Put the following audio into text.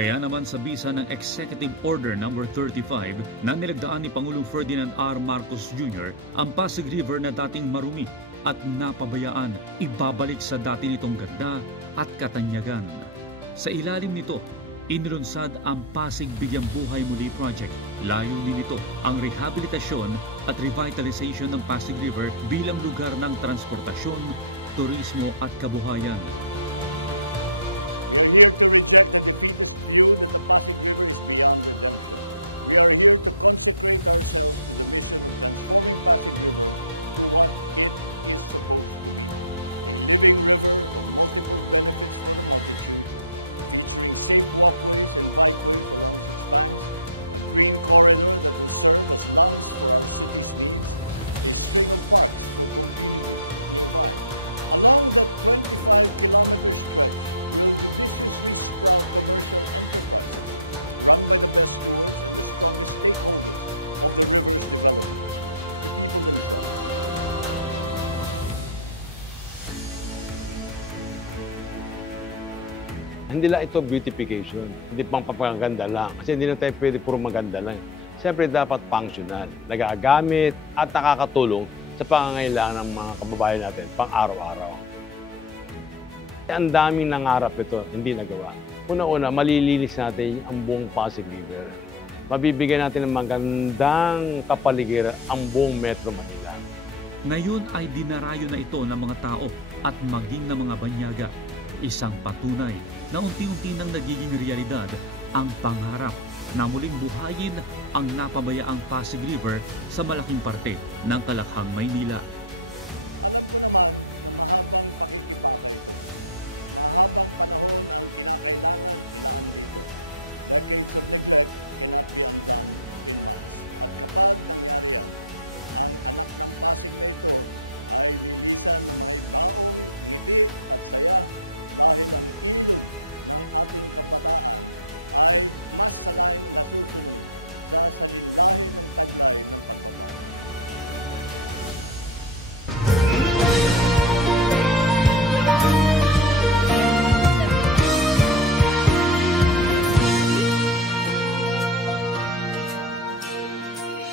Kaya naman sa bisa ng Executive Order No. 35 na nilagdaan ni Pangulong Ferdinand R. Marcos Jr., ang Pasig River na dating marumi at napabayaan, ibabalik sa dati nitong ganda at katanyagan. Sa ilalim nito, inilunsad ang Pasig Bigyang Buhay Muli Project. Layunin nito ang rehabilitasyon at revitalization ng Pasig River bilang lugar ng transportasyon, turismo at kabuhayan. Hindi lang ito beautification, hindi pang papaganda lang. Kasi hindi na tayo pwede puro maganda lang. Siyempre dapat functional, nagagamit at nakakatulong sa pangangailangan ng mga kababayan natin pang araw-araw. Ang daming nangarap ito, hindi nagawa. Una-una, malilinis natin ang buong Pasig River. Mabibigyan natin ng magandang kapaligiran ang buong Metro Manila. Ngayon ay dinarayo na ito ng mga tao at maging ng mga banyaga. Isang patunay na unti-unti nang nagiging realidad ang pangarap na muling buhayin ang napabayaang Pasig River sa malaking parte ng Kalakhang, Maynila.